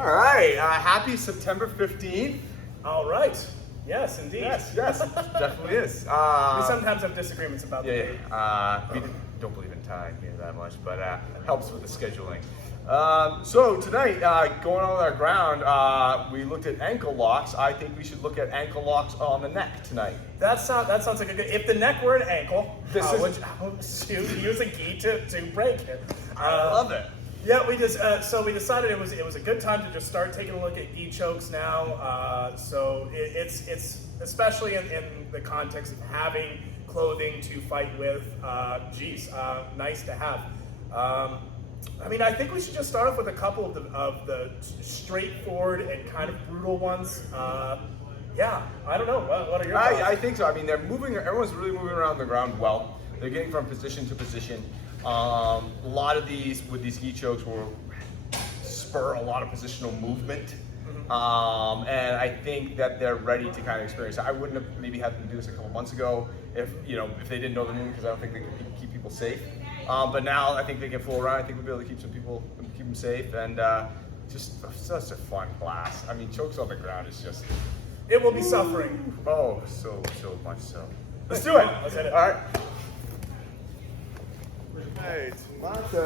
All right, happy September 15th. All right. Yes, indeed. Yes, definitely is. We sometimes have disagreements about the date. We don't believe in time here that much, but helps with the scheduling. So tonight, going on with our ground, we looked at ankle locks. I think we should look at ankle locks on the neck tonight. That sounds like a good. If the neck were an ankle, This would you use a gi to break it? I love it. Yeah, we just so we decided it was a good time to just start taking a look at gi chokes now. So it's especially in the context of having clothing to fight with. Nice to have. I mean, I think we should just start off with a couple of the straightforward and kind of brutal ones. Yeah, I don't know. What are your thoughts? I think so. I mean, they're moving. Everyone's really moving around the ground well. They're getting from position to position. A lot of these with these gi chokes will spur a lot of positional movement. And I think that they're ready to kind of experience it. I wouldn't have maybe had them do this a couple months ago if they didn't know the movement, because I don't think they could keep people safe. But now I think they can fool around. I think we'll be able to keep them safe, and just such a fun class. I mean, chokes on the ground is just. It will be suffering. Oh, so much so. Let's do it. Let's hit it. All right. Hey, Monte.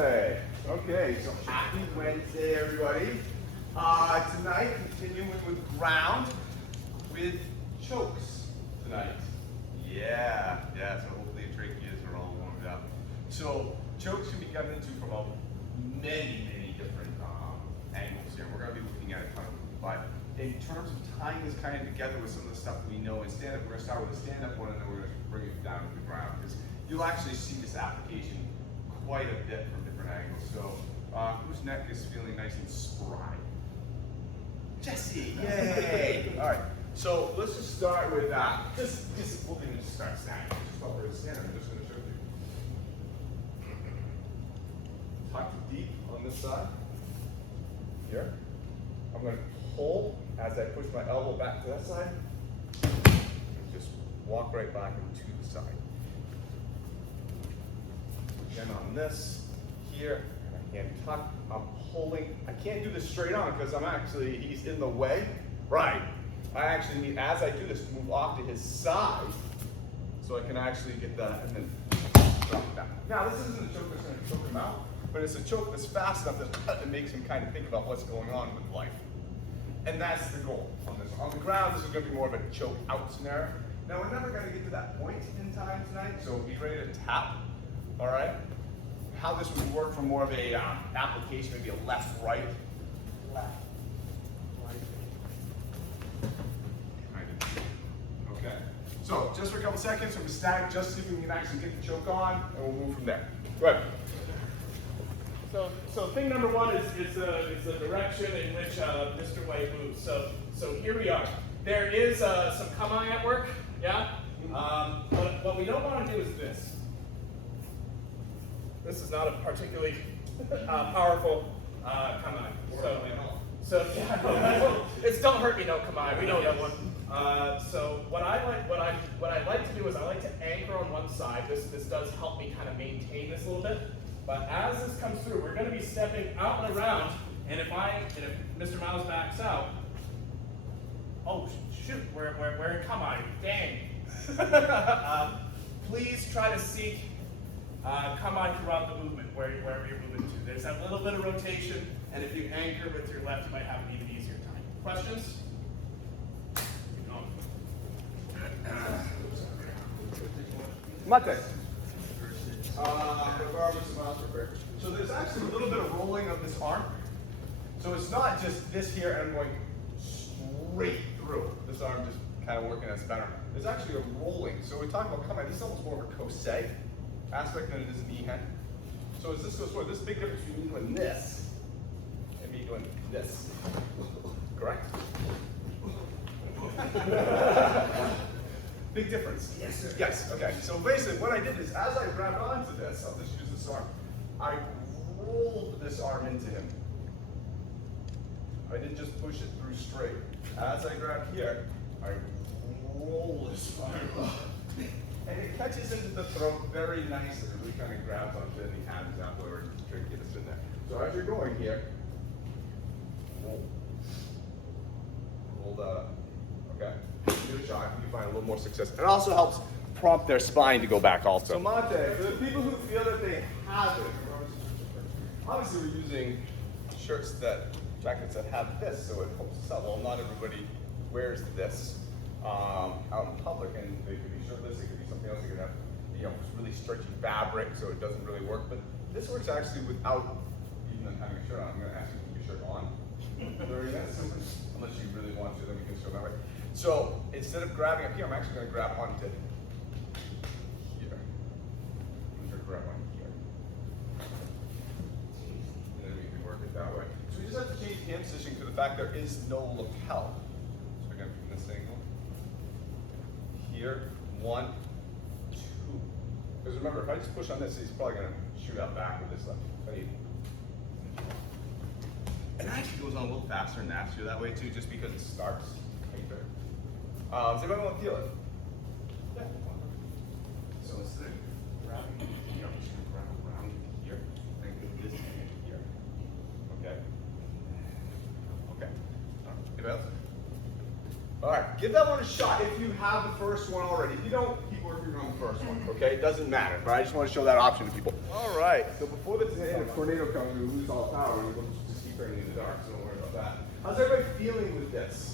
Okay, so happy Wednesday, everybody. Tonight, continuing with ground with chokes tonight. Yeah, so hopefully the tracheas are all warmed up. So chokes can be gotten into from many different angles here. We're going to be looking at it kind of, but in terms of tying this kind of together with some of the stuff we know in stand-up, we're going to start with a stand-up one, and then we're going to bring it down to the ground, because you'll actually see this application quite a bit from different angles. So whose neck is feeling nice and spry? Jesse, yay! All right, so let's just start with we'll even just start standing. Just while we're standing, I'm just going to show you. Tuck deep on this side. Here. I'm going to pull as I push my elbow back to that side. And just walk right back into the side. Again on this, here, I can't tuck, I'm pulling. I can't do this straight on because he's in the way. Right. I actually need, as I do this, move off to his side so I can actually get that and then drop it down. Now, this isn't a choke that's going to choke him out, but it's a choke that's fast enough that it makes him kind of think about what's going on with life. And that's the goal on this. On the ground, this is going to be more of a choke out scenario. Now, we're never going to get to that point in time tonight, so be ready to tap. All right? How this would work from more of a application, maybe a left-right. Left. Right. Okay. So just for a couple seconds, from static, just see if we can actually get the choke on, and we'll move from there. Go ahead. So thing number one is the direction in which Mr. White moves. So here we are. There is some kamae at work, yeah? But what we don't want to do is this. This is not a particularly powerful kamae. So yeah, it's don't hurt me, no kamae. We know that one. So what I like to do is I like to anchor on one side. This does help me kind of maintain this a little bit. But as this comes through, we're going to be stepping out and around. And if Mr. Miles backs out, oh shoot, we're in kamae. Dang. Please try to seek kamae throughout the movement, wherever you're moving to. There's that little bit of rotation, and if you anchor with your left, you might have an even easier time. Questions? Mate. So there's actually a little bit of rolling of this arm. So it's not just this here and I'm going straight through. This arm just kind of working as better. There's actually a rolling. So we talk about kamae. This is almost more of a kosei aspect than it is an ihan. So as this goes forward, there's a big difference between me doing this and me doing this. Correct? Big difference. Yes, sir. Yes, okay. So basically what I did is as I grabbed onto this, I'll just use this arm, I rolled this arm into him. I didn't just push it through straight. As I grab here, I roll this arm. And it catches into the throat very nicely. It really kind of grabs onto the hand example or try to get us in there. So as you're going here, roll. hold okay. Give it a shot. You find a little more success. It also helps prompt their spine to go back also. So Monte, for the people who feel that they have it, obviously we're using shirts jackets that have this, so it helps us out. Well, not everybody wears this out in public, and they could be shirtless, it could be something else, it could have, really stretchy fabric, so it doesn't really work. But this works actually without even having a shirt on. I'm going to ask you to put your shirt on during this, unless you really want to, then we can show that way. So instead of grabbing up here, I'm actually going to grab onto here. I'm going to grab on here. And then we can work it that way. So we just have to change hand positioning to the fact there is no lapel. So again, from this angle. Here, 1, 2. Because remember, if I just push on this, he's probably going to shoot out back with this left. And it actually goes on a little faster and nastier that way too, just because it starts tighter. Does anybody want to feel it? Yeah. So instead of grabbing here, I'm just going to grab around here and get this hand here. Okay. Okay. Anybody else? All right, give that one a shot if you have the first one already. If you don't, keep working on the first one, okay? It doesn't matter, but I just want to show that option to people. All right, so before the tornado comes, we lose all power, and we'll just keep burning in the dark, so don't worry about that. How's everybody feeling with this?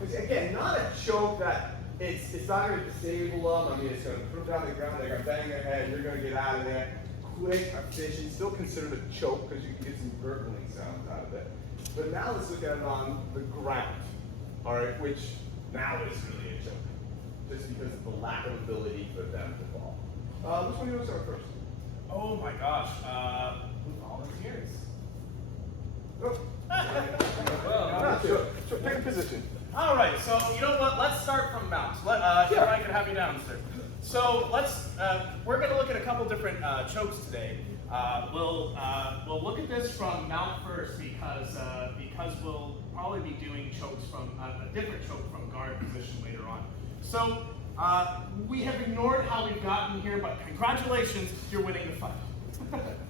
Because again, not a choke that it's not going to disable them. I mean, it's going to put them down the ground, they're going to bang their head, you're going to get out of there. Quick, efficient, still considered a choke because you can get some gurgling sounds out of it. But now let's look at it on the ground. All right, which now is really a joke, just because of the lack of ability for them to fall. Which one do you want to start first? Oh my gosh, who volunteers? Oh. Well, Sure, pick a position. all right, so you know what? Let's start from mounts. If I can have you down, sir. So we're going to look at a couple different chokes today. We'll look at this from mount first because we'll probably be doing chokes from a different choke from guard position later on. So we have ignored how we've gotten here, but congratulations, you're winning the fight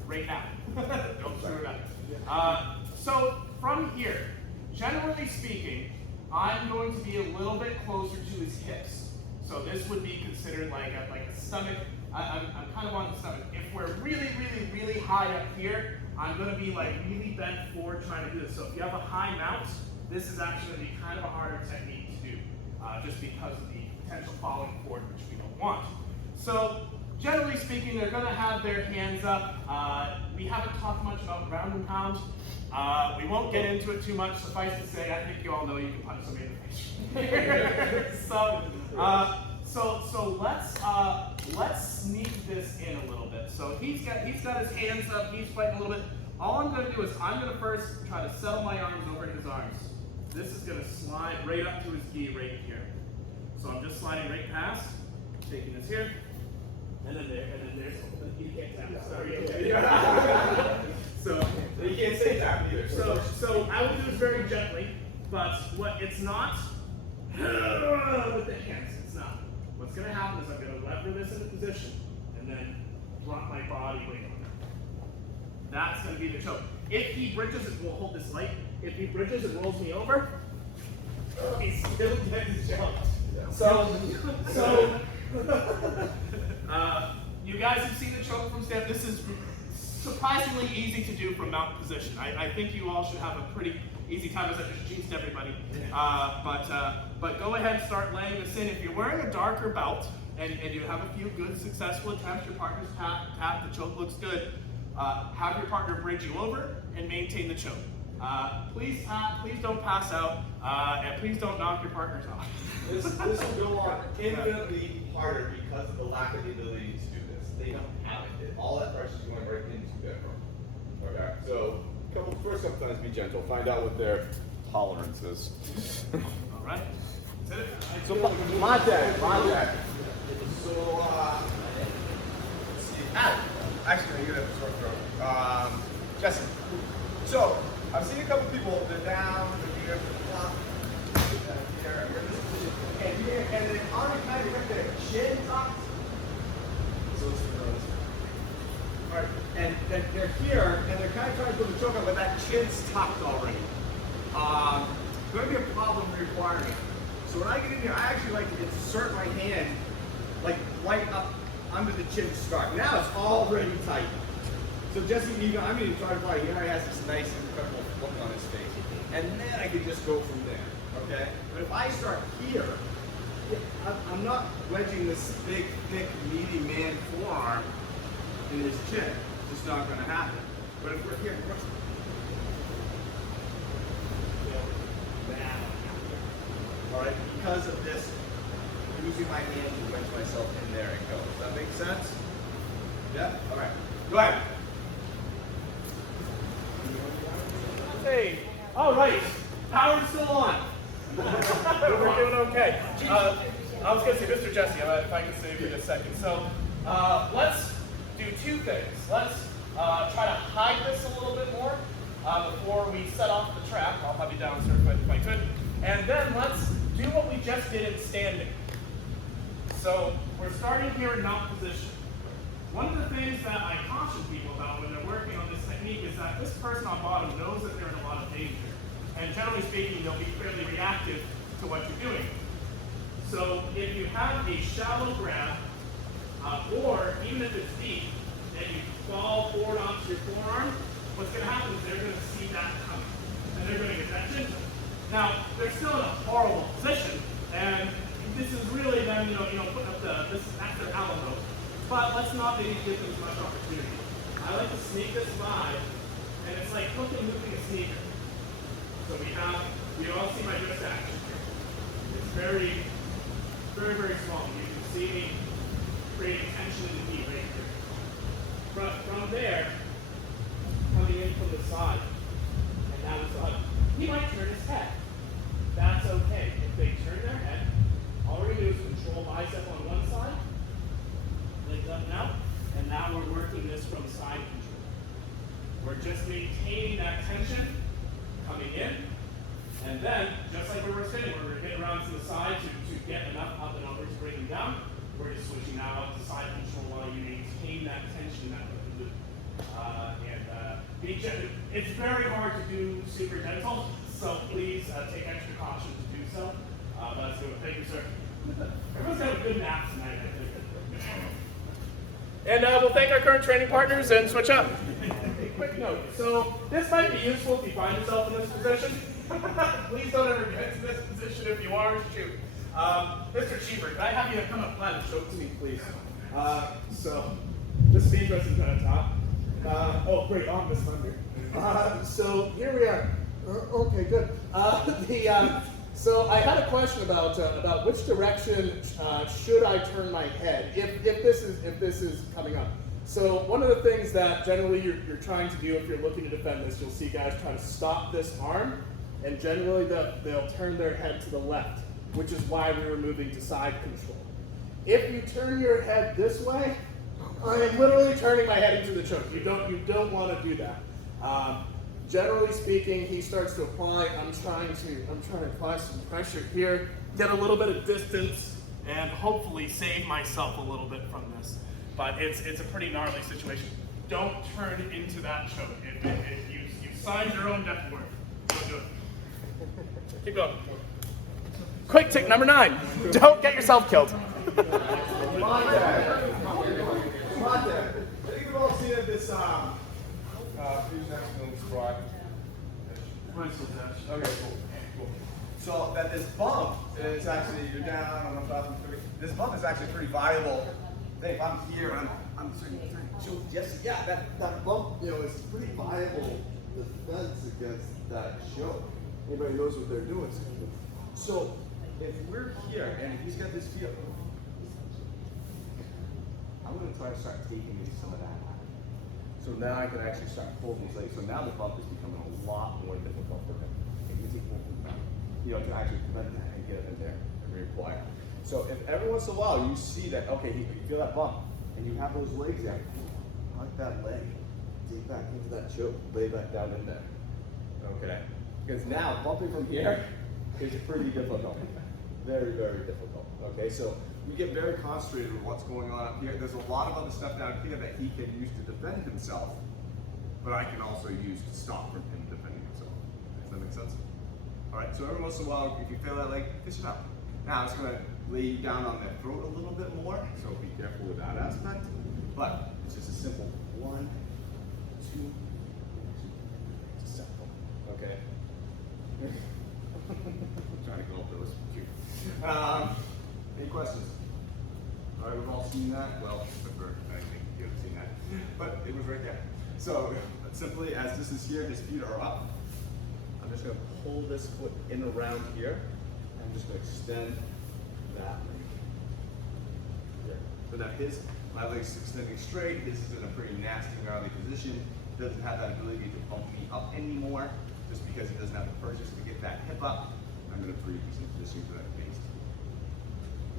right now. Don't screw it up. So from here, generally speaking, I'm going to be a little bit closer to his hips. So this would be considered like a stomach. I'm kind of on the stomach. If we're really, really, really high up here, I'm going to be like really bent forward trying to do this. So if you have a high mount, this is actually going to be kind of a harder technique to do, just because of the potential falling forward, which we don't want. So generally speaking, they're going to have their hands up. We haven't talked much about ground and pound. We won't get into it too much. Suffice to say, I think you all know you can punch somebody in the face. So let's sneak this in a little bit. So he's got his hands up. He's fighting a little bit. All I'm going to do is I'm going to first try to settle my arms over his arms. This is going to slide right up to his gi right here. So I'm just sliding right past, taking this here, and then there, and then there's. You can't tap. Sorry. So You can't say that either. So I will do this very gently, but it's not with the hands. It's not. What's going to happen is I'm going to lever this into position and then drop my body weight on it. That's going to be the choke. If he bridges, we'll hold this light. If he bridges and rolls me over, he's still getting choked. You guys have seen the choke from Steph. This is surprisingly easy to do from mount position. I think you all should have a pretty easy time, as I just jinxed everybody. But go ahead and start laying this in. If you're wearing a darker belt and you have a few good successful attempts, your partner's tap, the choke looks good, have your partner bridge you over and maintain the choke. Please tap, please don't pass out, and please don't knock your partners off. This will go on infinitely harder because of the lack of the ability to do this. They don't have it. All that pressure is going right into their arm. Okay, so first couple times be gentle. Find out what their tolerance is. All right. That's it. So Monte. So let's see. Actually, you're gonna have a sore throat. Jesse. So I've seen a couple people. They're down. They're here. And they already kind of got their chin tucked. So let's do this. All right, and they're here, and they're kind of trying to put the choke on, but that chin's tucked already. going to be a problem requiring it. So when I get in here, I actually like to insert my hand like right up under the chin to start. Now it's already tight. So Jesse, I'm going to try to fly. Here he has this nice, incredible look on his face. And then I can just go from there, okay? But if I start here, I'm not wedging this big, thick, meaty man forearm in his chin. It's just not going to happen. But if we're here, all right, because of this, using my hand to wedge myself in there and go. Does that make sense? Yeah? All right. Go ahead. Hey, all right. Power's still on. We're doing okay. I was going to say, Mr. Jesse, if I can stay for just a second. So let's do two things. Let's try to hide this a little bit more before we set off the trap. I'll have you down, sir, if I could. And then let's do what we just did in standing. So we're starting here in mount position. One of the things that I caution people about when they're working on this technique is that this person on bottom knows that they're in a lot of danger. And generally speaking, they'll be fairly reactive to what you're doing. So if you have a shallow grab, or even if it's deep, and you fall forward onto your forearm, what's going to happen is they're going to see that coming. And they're going to get that chin. Now, they're still in a horrible position, and this is really them, putting up that's their Alamo. But let's not maybe give them as much opportunity. I like to sneak this by, and it's like moving a sneaker. So we all see my wrist action here. It's very, very, very small. You can see me creating tension in the knee right here. But from there, coming in from the side, and now the side, he might turn his head. That's okay. If they turn their head, all we're going to do is control bicep on one side, legs up and out, and now we're working this from side control. We're just maintaining that tension, coming in, and then, just like we were spinning, where we're getting around to the side to get enough up and over to bring them down, we're just switching now up to side control while you maintain that tension, that loop. It's very hard to do super gentle, so please take extra caution to do so. Let's do it. Thank you, sir. Everyone's got a good nap tonight, I think. And we'll thank our current training partners and switch up. A quick note. So this might be useful if you find yourself in this position. Please don't ever get into this position if you are. Shoot. Mr. Cheever, can I have you come up flat and show it to me, please? So this speed press is at the top. Oh, great, on this thunder. So here we are. Okay, good. So I had a question about which direction should I turn my head if this is coming up. So one of the things that generally you're trying to do if you're looking to defend this, you'll see guys try to stop this arm, and generally they'll turn their head to the left, which is why we were moving to side control. If you turn your head this way, I am literally turning my head into the choke. You don't want to do that. Generally speaking, he starts to apply. I'm trying to apply some pressure here, get a little bit of distance, and hopefully save myself a little bit from this. But it's a pretty gnarly situation. Don't turn into that choke. You've signed your own death warrant. Don't do it. Keep going. Quick tip number 9: don't get yourself killed. I think we've all seen this fusion excellence squat. Okay, cool. So that this bump is actually, you're down on the top of the, this bump is actually pretty viable. If I'm here and I'm certain choke, yes, yeah, that bump, is pretty viable defense against that choke. Anybody knows what they're doing. So if we're here and if he's got this feel, I'm going to try to start taking some of that out. So now I can actually start pulling these legs. So now the bump is becoming a lot more difficult for him. If you take one from the back, to actually prevent that and get it in there and reapply. So if every once in a while you see that, okay, you feel that bump and you have those legs there, hunt that leg, take back into that choke, lay that down in there. Okay? Because now bumping from here is pretty difficult. Very, very difficult. Okay, so we get very concentrated with what's going on up here. There's a lot of other stuff down here that he can use to defend himself, but I can also use to stop from him defending himself. Does that make sense? All right, so every once in a while, if you feel that leg, fish it out. Now it's gonna lay you down on the throat a little bit more, so be careful with that aspect. But it's just a simple 1, 2, it's a simple, okay? I'm trying to go up those. Any questions? All right, we've all seen that. Well, I think you haven't seen that, but it was right there. So simply, as this is here, his feet are up. I'm just going to pull this foot in around here. I'm just going to extend that leg. Here. So now my leg's extending straight. His is in a pretty nasty, gnarly position. He doesn't have that ability to bump me up anymore, just because he doesn't have the purchase to get that hip up. I'm going to free these in position for that base.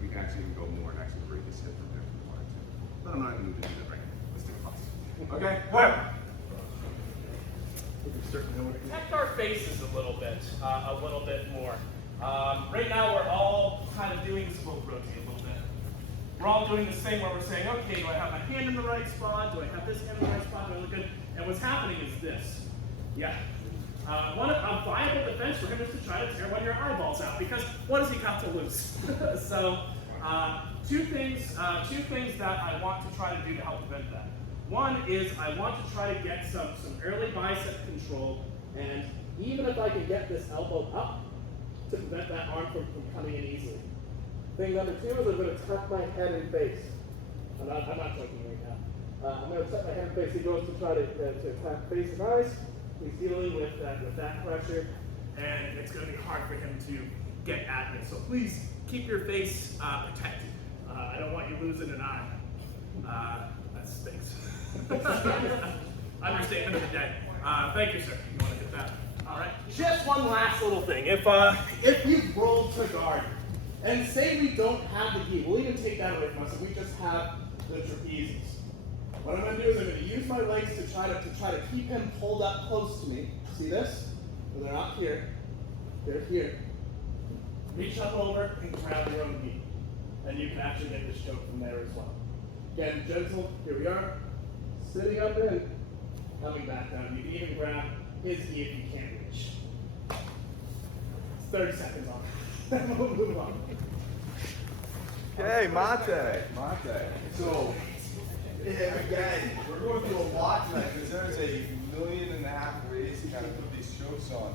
We can actually even go more and actually break his hip from there if we wanted to. But I'm not going to do that right now. Let's take a pause. Okay? Whatever. Protect our faces a little bit more. Right now we're all kind of doing this. We'll rotate a little bit. We're all doing this thing where we're saying, okay, do I have my hand in the right spot? Do I have this hand in the right spot? Do I look good? And what's happening is this. Yeah. A viable defense for him is to try to tear one of your eyeballs out, because what does he got to lose? So, two things that I want to try to do to help prevent that. One is I want to try to get some early bicep control, and even if I can get this elbow up to prevent that arm from coming in easily. Thing number 2 is I'm going to tuck my head and face. I'm not joking right now. I'm going to tuck my head and face. He goes to try to attack face and eyes. He's dealing with that pressure, and it's going to be hard for him to get at me. So please keep your face protected. I don't want you losing an eye. That stinks. Understatement of the day. Thank you, sir. You want to hit that? All right. Just one last little thing. If you've rolled to guard, and say we don't have the gi, we'll even take that away from us, and we just have the trapezes. What I'm going to do is I'm going to use my legs to try to keep him pulled up close to me. See this? So they're not here. They're here. Reach up over and grab your own gi, and you can actually make the stroke from there as well. Again, gentle. Here we are. Sitting up in, coming back down. You can even grab his gi if you can't reach. 30 seconds on. Then we'll move on. Okay, Mate. So, again, we're going through a lot tonight because there's a million and a half ways to kind of put these strokes on.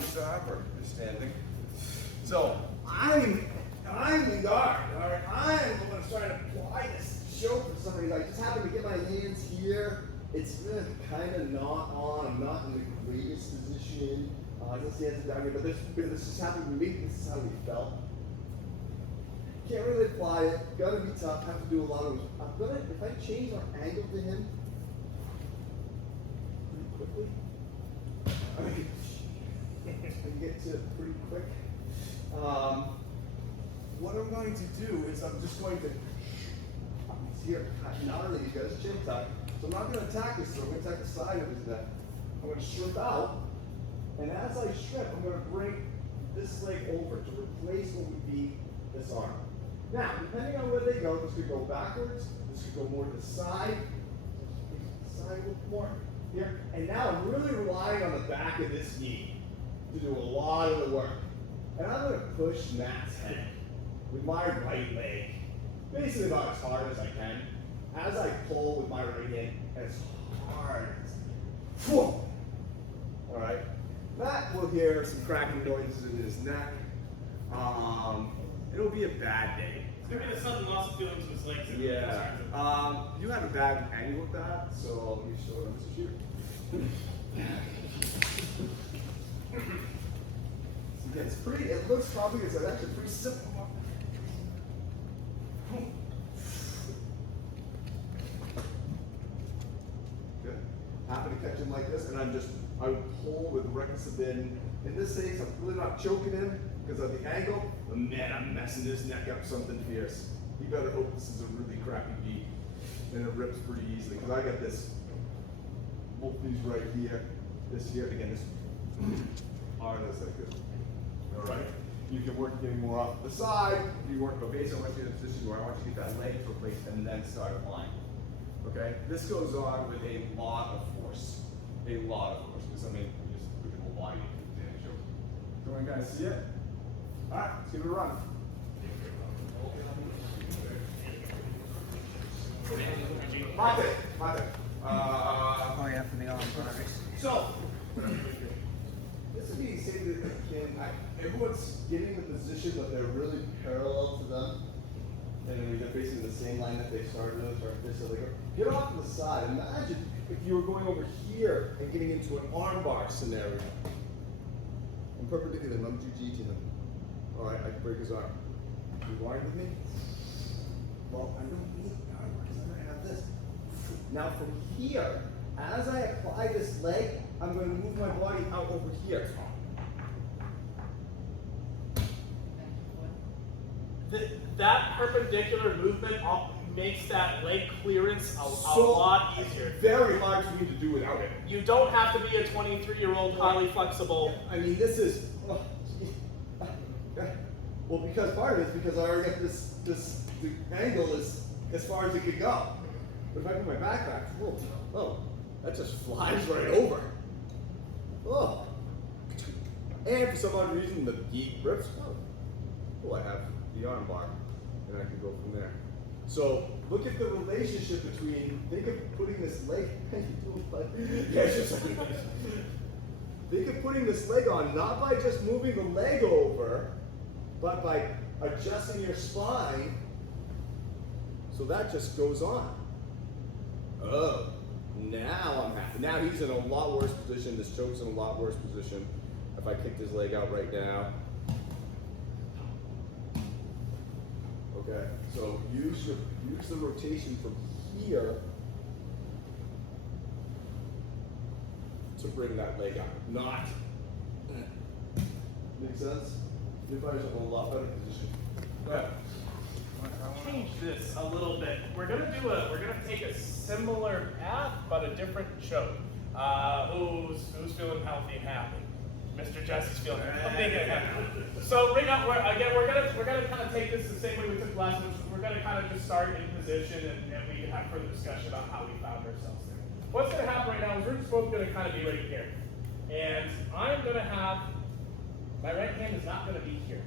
Mr. Harper is standing. So, I'm the guard, all right? I'm the one trying to apply this stroke for some reason. I just happen to get my hands here. It's kind of not on. I'm not in the greatest position. I just hands down here, but this just happened to me. This is how we felt. Can't really apply it. Gotta be tough. Have to do a lot of. If I change our angle to him pretty quickly, I can get to it pretty quick. What I'm going to do is I'm just going to here, gnarly, he goes chin tuck. So I'm not going to attack this, so I'm going to attack the side of his neck. I'm going to strip out, and as I strip, I'm going to bring this leg over to replace what would be this arm. Now, depending on where they go, this could go backwards, this could go more to the side a little more here. And now I'm really relying on the back of this knee to do a lot of the work. And I'm going to push Matt's head with my right leg, basically about as hard as I can, as I pull with my right hand, as hard as, whew. All right, Matt will hear some cracking noises in his neck. It'll be a bad day. It's gonna be the sudden loss of feeling to his legs. Yeah. You had a bad angle with that, so let me show him this here. So it's pretty. It looks probably it's actually pretty simple. Good. Happy to catch him like this, and I would pull with reckless abandon. In this case, I'm really not choking him because of the angle, but man, I'm messing his neck up something fierce. You better hope this is a really crappy beat, and it rips pretty easily because I got this. Both these right here, this here, again, this hard as that good. All right. You can work getting more off the side. You work the base. I want you in a position where I want you to get that leg replaced and then start applying. Okay? This goes on with a lot of force. A lot of force. Because I mean, you just look at the whole body damage. Everyone guys see it? All right, let's give it a run. Mate. Oh yeah, for the arm bars. So, this is me saying that everyone's getting in the position that they're really parallel to them. And they're facing the same line that they started with, or this, so they go, get off to the side. Imagine if you were going over here and getting into an armbar scenario. I'm perpendicular, I'm GG to him. Alright, I can break his arm. You wired with me? Well, I don't need arm because I'm gonna have this. Now from here, as I apply this leg, I'm going to move my body out over here. That perpendicular movement makes that leg clearance a So lot easier. Very hard for me to do without it. You don't have to be a 23-year-old highly flexible. I mean, this is, well, because part of it is because I already got the angle is as far as it could go. But if I put my back, oh, that just flies right over. Oh. And for some odd reason, the gi rips. Oh, I have the arm bar, and I can go from there. So look at the relationship between, think of putting this leg, think of putting this leg on, not by just moving the leg over, but by adjusting your spine, so that just goes on. Oh, now I'm happy. Now he's in a lot worse position, this choke's in a lot worse position. If I kicked his leg out right now. Okay, so use the rotation from here to bring that leg out. Not. Make sense? Your body's in a lot better position. Go ahead. Change this a little bit. We're gonna take a similar path but a different choke. Who's feeling healthy and happy? Mr. Jesse's feeling big and happy. So we're gonna kind of take this the same way we took last one. We're gonna kind of just start in position and we can have further discussion about how we found ourselves there. What's gonna happen right now is we're just both gonna kind of be right here. And I'm gonna have, my right hand is not gonna be here.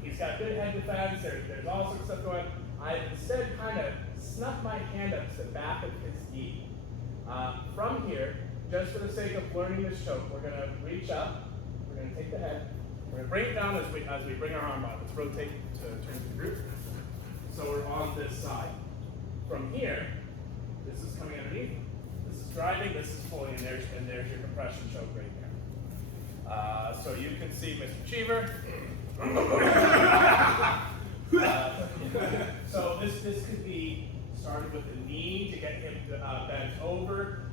He's got good head defense, there's all sorts of stuff going on. I instead kind of snuck my hand up to the back of his knee. From here, just for the sake of learning this choke, we're gonna reach up, we're gonna take the head, we're gonna bring it down as we bring our arm out. Let's rotate to turn to the group. So we're on this side. From here, this is coming underneath, this is driving, this is pulling, and there's your compression choke right there. So you can see Mr. Cheever. So this could be started with the knee to get him bent over.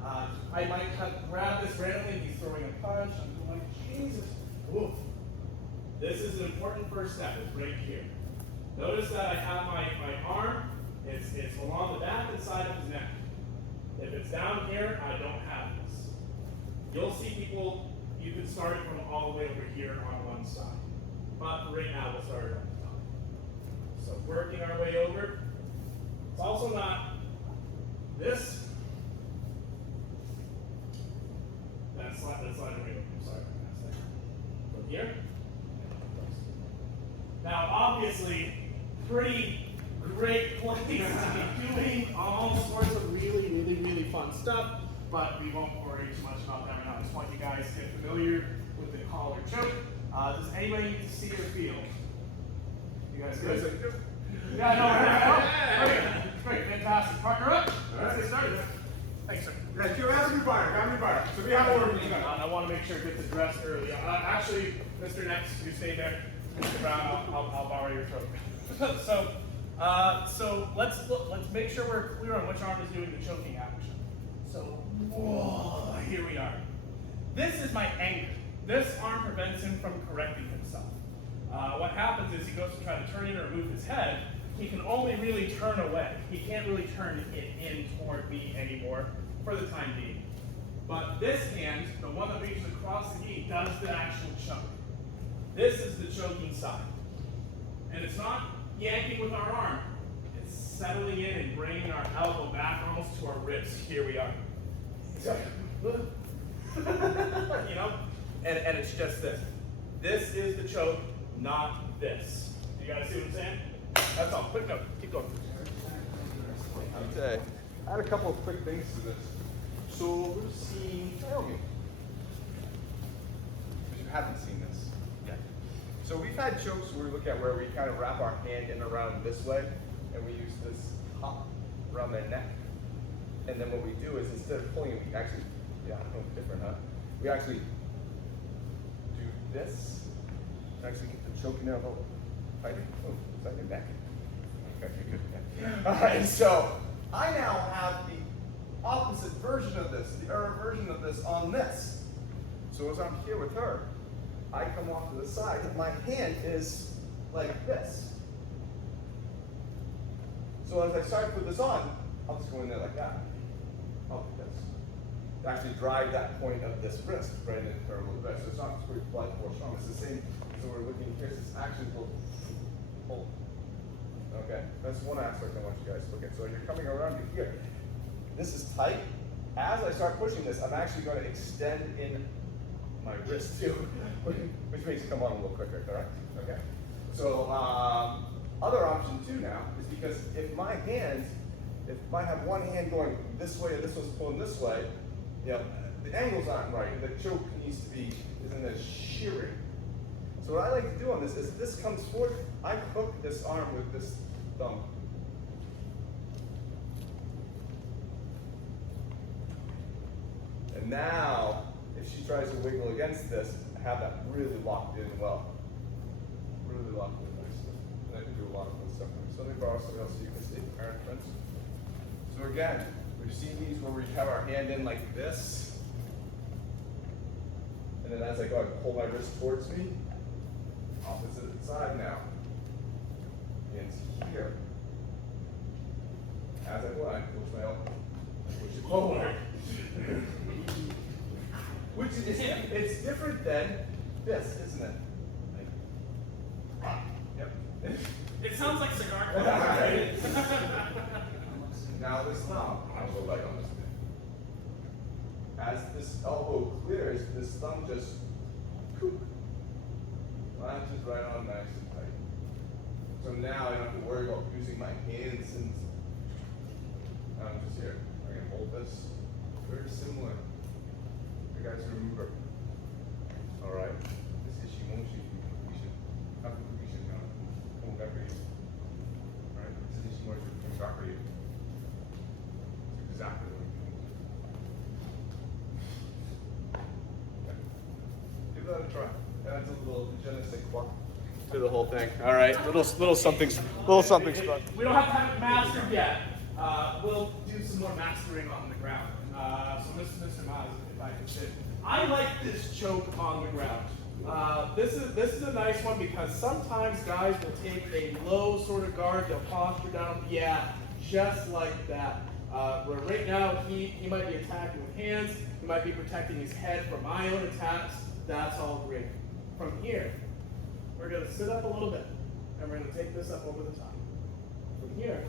I might have grabbed this randomly and he's throwing a punch. I'm going, Jesus. Oof. This is an important first step. It's right here. Notice that I have my arm. It's along the back and side of his neck. If it's down here, I don't have this. You'll see people, you can start it from all the way over here on one side. But for right now, we'll start it on the top. So working our way over. It's also not this. That's slide right over. I'm sorry. From here. Now, obviously, pretty great place to be doing all sorts of really fun stuff, but we won't worry too much about that right now. I just want you guys to get familiar with the collar choke. Does anybody need to see or feel? You guys good? Yeah, no, great, fantastic. Partner up. Let's get started. Thanks, sir. Yeah, you have to be fired. Got to be fired. So we have order. I want to make sure it gets addressed early. Actually, Mr. Next, you stay there. Mr. Brown, I'll borrow your throat. So let's make sure we're clear on which arm is doing the choking action. So, whoa, here we are. This is my anchor. This arm prevents him from correcting himself. What happens is he goes to try to turn in or move his head. He can only really turn away. He can't really turn it in toward me anymore for the time being. But this hand, the one that reaches across the knee, does the actual choke. This is the choking side. And it's not yanking with our arm. It's settling in and bringing our elbow back almost to our ribs. Here we are. So, you know? And it's just this. This is the choke, not this. You guys see what I'm saying? That's all. Quick note. Keep going. Okay. I had a couple of quick things to this. So we're seeing Naomi. If you haven't seen this yet. So we've had chokes where we look at where we kind of wrap our hand in around this way, and we use this top around their neck. And then what we do is instead of pulling it, we actually, yeah, I know, different, huh? We actually do this. Actually get the choke in there. Oh, fighting. Oh, is that your neck? Okay, you're good. Yeah. All right, so I now have the opposite version of this, the error version of this on this. So as I'm here with her, I come off to the side, and my hand is like this. So as I start to put this on, I'll just go in there like that. I'll do this. To actually drive that point of this wrist right into her a little bit. So it's not super blood force strong. It's the same. So we're looking here. It's actually a little pull. Okay, that's one aspect I want you guys to look at. So you're coming around to here. This is tight. As I start pushing this, I'm actually going to extend in my wrist too, which makes it come on a little quicker, correct? Okay. So other option too now is because if my hand, if I have one hand going this way and this one's pulling this way, you know, the angles aren't right. The choke needs to be is in a shearing. So what I like to do on this is this comes forward, I hook this arm with this thumb. And now, if she tries to wiggle against this, I have that really locked in well. Really locked in nicely. And I can do a lot of good stuff. So let me borrow something else so you can see, parent friends. So again, we've seen these where we have our hand in like this. And then as I go, I pull my wrist towards me. Opposite side now. Hands here. As I go, I push my elbow. Push it forward. Which is, it's different than this, isn't it? Like, yep. It sounds like cigar. Now this thumb, I'll go light on this bit. As this elbow clears, this thumb just latches right on nice and tight. So now I don't have to worry about using my hands and I'm just here. I'm gonna hold this. Very similar. You guys remember? All right. This is Shimoshi. We should have we should hold that for you. All right. This is Shimoshi. Exactly. It's exactly what we do. Okay. Give that a try. Adds a little je ne sais quoi to the whole thing. All right. Little something special. We don't have to have it mastered yet. We'll do some more mastering on the ground. So Mr. Maz, if I can sit. I like this choke on the ground. This is a nice one because sometimes guys will take a low sort of guard, they'll posture down, yeah, just like that. Where right now he might be attacking with hands, he might be protecting his head from my own attacks. That's all great. From here, we're gonna sit up a little bit, and we're gonna take this up over the top. From here,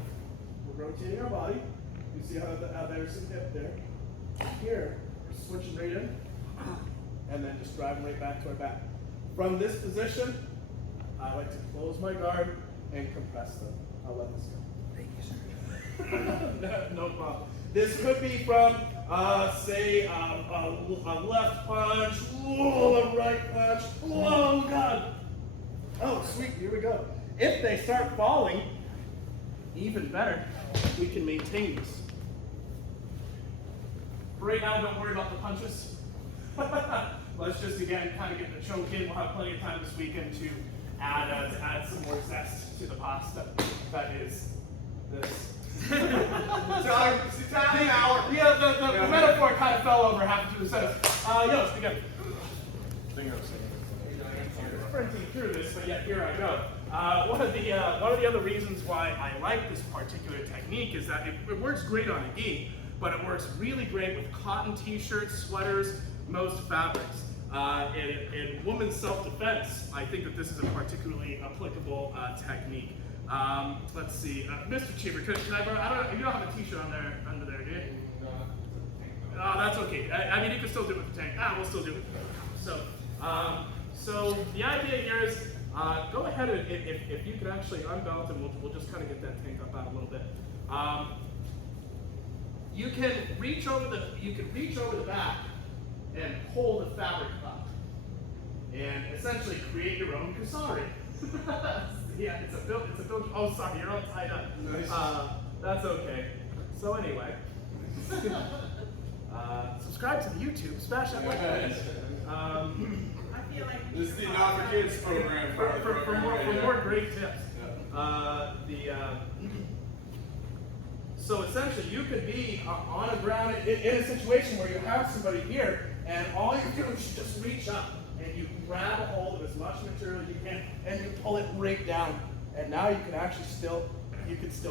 we're rotating our body. You see how there's some hip there. Here, we're switching right in, and then just driving right back to our back. From this position, I like to close my guard and compress them. I'll let this go. Thank you, sir. No problem. This could be from, say, a left punch, a right punch, oh God. Oh, sweet, here we go. If they start falling, even better, we can maintain this. Right now, don't worry about the punches. Let's just, again, kind of get the choke in. We'll have plenty of time this weekend to add some more zest to the pasta. That is this. Time hour. Yeah, the metaphor kind of fell over half through the sentence. Yes, again. Sprinting through this, but yet here I go. One of the other reasons why I like this particular technique is that it works great on a gi, but it works really great with cotton t-shirts, sweaters, most fabrics. In women's self-defense, I think that this is a particularly applicable technique. Let's see, Mr. Cheever, can I borrow? You don't have a t-shirt on there under there, do you? No, that's okay. I mean, you can still do it with the tank. We'll still do it. So So the idea here is, go ahead and if you could actually unbelt and we'll just kind of get that tank up out a little bit. You can reach over the back and pull the fabric up, and essentially create your own kusari. Yeah, it's a build. Oh, sorry, you're all tied up. Nice. That's okay. So anyway, subscribe to the YouTube, smash that like button. I feel like This is the Not for Kids program. For more great tips. So essentially, you could be on the ground in a situation where you have somebody here, and all you do is just reach up and you grab a hold of as much material as you can, and you pull it right down. And now you can actually still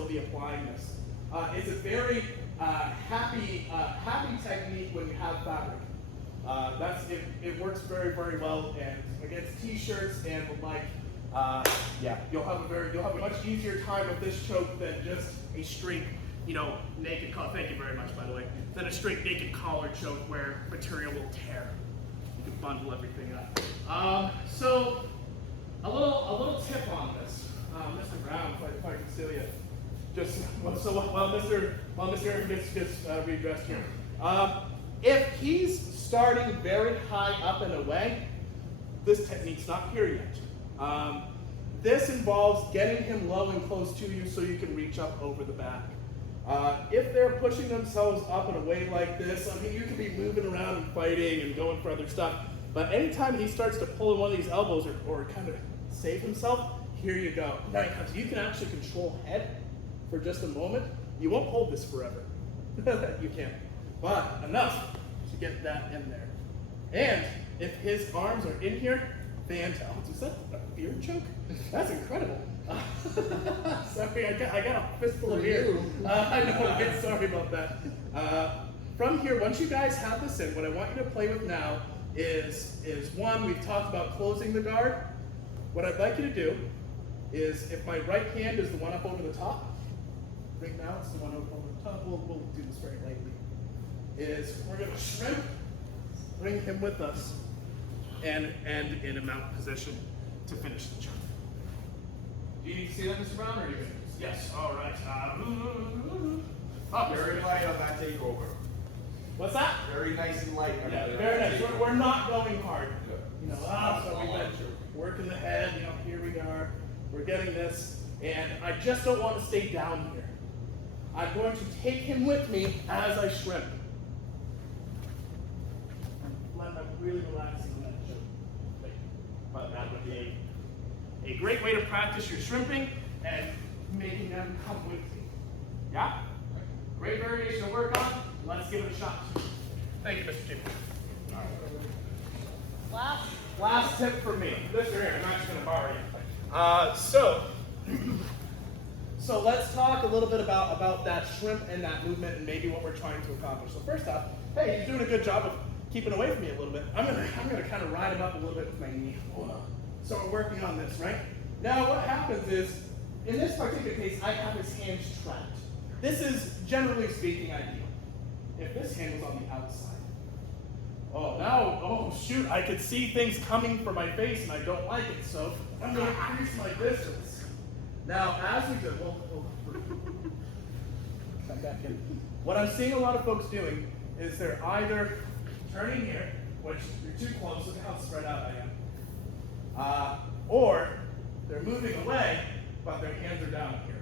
be applying this. It's a very happy technique when you have fabric. It works very, very well, and against t-shirts and like, you'll have a much easier time with this choke than just a straight, naked collar. Thank you very much, by the way. Than a straight naked collar choke where material will tear. You can bundle everything up. So a little tip on this, Mr. Brown, if I can steal you. Just so while Mr. Aaron gets redressed here. If he's starting very high up and away, this technique's not here yet. This involves getting him low and close to you so you can reach up over the back. If they're pushing themselves up and away like this, I mean, you could be moving around and fighting and going for other stuff, but anytime he starts to pull in one of these elbows or kind of save himself, here you go. Now you can actually control head for just a moment. You won't hold this forever. You can't. But enough to get that in there. And if his arms are in here, fantastic. Is that a beer choke? That's incredible. Sorry, I got a fistful of beer. I know, right? Sorry about that. From here, once you guys have this in, what I want you to play with now is one, we've talked about closing the guard. What I'd like you to do is, if my right hand is the one up over the top, right now it's the one over the top, we'll do this very lightly, is we're going to shrimp, bring him with us, and in a mount position to finish the choke. Do you need to see that, Mr. Brown, or are you good? Yes, all right. Very light on that takeover. What's that? Very nice and light. Yeah, very nice. We're not going hard. Yeah. So we've been working the head, here we are. We're getting this, and I just don't want to stay down here. I'm going to take him with me as I shrimp. I'm really relaxing on that choke. But that would be a great way to practice your shrimping and making them come with you. Yeah? Great variation to work on. Let's give it a shot. Thank you, Mr. Jimmy. Last tip for me. Mr. Aaron, I'm actually going to borrow you. So let's talk a little bit about that shrimp and that movement and maybe what we're trying to accomplish. So first off, hey, you're doing a good job of keeping away from me a little bit. I'm gonna kind of ride him up a little bit with my knee. So we're working on this, right? Now what happens is, in this particular case, I have his hands trapped. This is, generally speaking, ideal. If this hand was on the outside, oh shoot, I could see things coming from my face and I don't like it, so I'm gonna increase my distance. Now, as we go, come back in. What I'm seeing a lot of folks doing is they're either turning here, which you're too close, look how spread out I am, or they're moving away, but their hands are down here.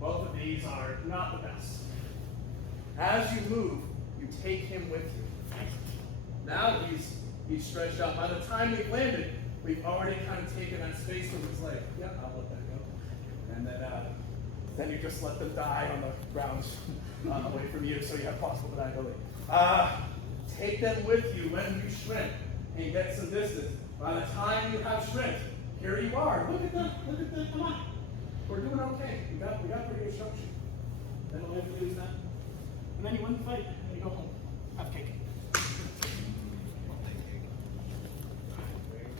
Both of these are not the best. As you move, you take him with you. Now he's stretched out. By the time we've landed, we've already kind of taken that space from his leg. Yep, I'll let that go. And then you just let them die on the ground away from you, so you have possible deniability. Take them with you when you shrimp and get some distance. By the time you have shrimped, here you are. Look at them, come on. We're doing okay. We got pretty good structure. Then we'll have to lose that. And then you win the fight, and you go home. Have cake.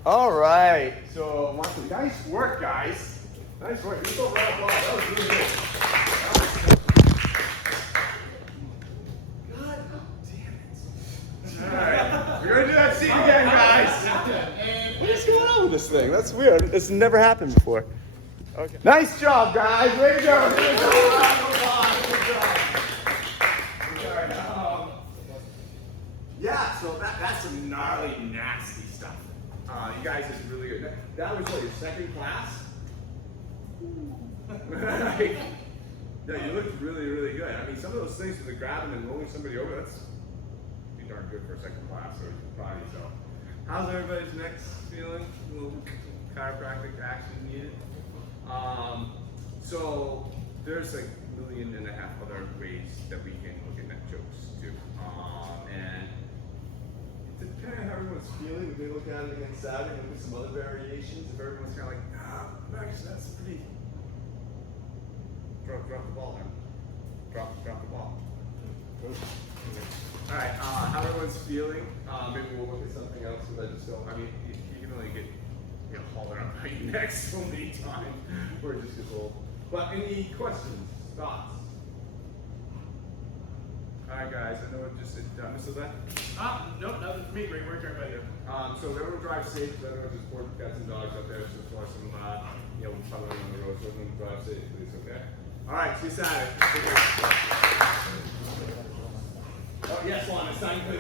All right. So, Marco, nice work, guys. Nice work. You go right up. That was really good. God damn it. All right. We're going to do that scene again, guys. And this thing. That's weird. It's never happened before. Okay. Nice job, guys. Way to go. Good job. Yeah, so that's some gnarly, nasty stuff. You guys is really good. That was what, your second class? Like, yeah, you looked really, really good. I mean, some of those things with the grabbing and rolling somebody over, that's pretty darn good for a second class, so proud of yourself. How's everybody's necks feeling? A little chiropractic action needed. So there's like 1.5 million other ways that we can look at neck chokes too. And it depends on how everyone's feeling. If they look at it against Saturday, look at some other variations. If everyone's kind of like, Max, that's pretty. Drop the ball, man. Drop the ball. All right, how everyone's feeling. Maybe we'll look at something else because I just don't. I mean, you can only get hauled around by your neck so many times where it just gets old. But any questions, thoughts? All right, guys. I know it just Mr. That. Nope, nothing for me. Great work, everybody. So everyone drive safe. Because I know there's poor cats and dogs out there. So for some, following on the road. So everyone drive safe, please. Okay. All right. See you Saturday. Oh yes, Lon. It's time for.